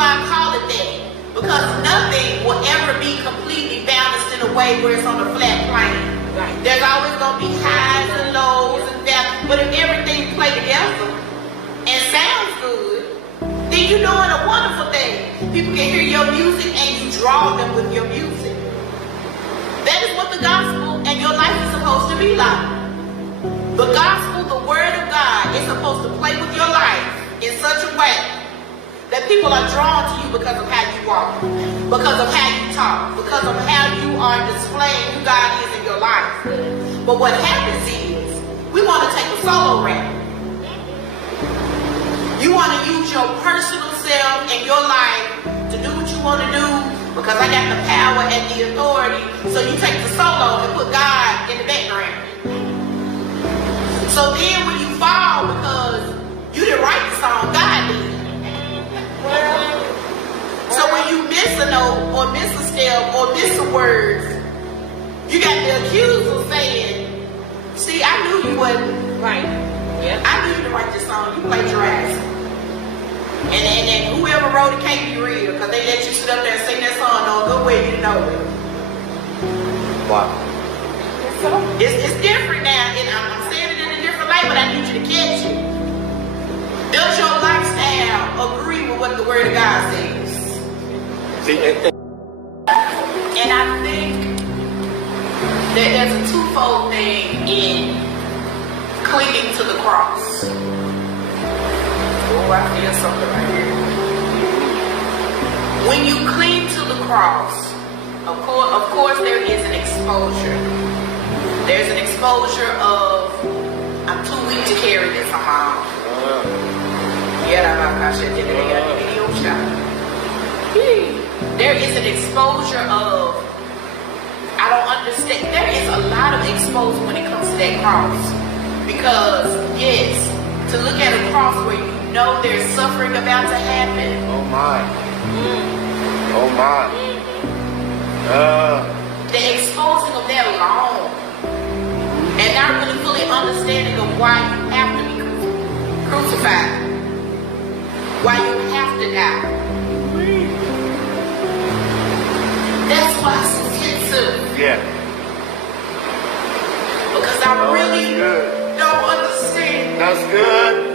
why I call it that. Because nothing will ever be completely balanced in a way where it's on a flat plane. Right. There's always going to be highs and lows and valleys. But if everything play together and sounds good, then you're doing a wonderful thing. People can hear your music and you draw them with your music. That is what the gospel and your life is supposed to be like. The gospel, the word of God, is supposed to play with your life in such a way that people are drawn to you because of how you walk, because of how you talk, because of how you are displaying who God is in your life. But what happens is, we want to take a solo rap. You want to use your personal self and your life to do what you want to do because I got the power and the authority. So you take the solo and put God in the background. So then when you fall because you didn't write the song, God did. So when you miss a note or miss a step or miss a word, you got the accuser saying, see, I knew you wasn't right. Yeah. I knew you didn't write this song. You plagiarized. And whoever wrote it can't be real because they let you sit up there and sing that song on a good way you didn't know it. Wow. It's different now, and I'm saying it in a different light, but I need you to catch it. Does your lifestyle agree with what the Word of God says? See, and I think that there's a twofold thing in clinging to the cross. Oh, I feel something right here. When you cling to the cross, of course there is an exposure. There's an exposure of, I'm too weak to carry this somehow. There is an exposure of, I don't understand. There is a lot of exposure when it comes to that cross. Because, yes, to look at a cross where you know there's suffering about to happen. Oh my. Oh my. The exposing of that alone. And not really fully understanding of why you have to be crucified. Why you have to die. That's why it's sensitive. Yeah. Because I really don't understand. That's good.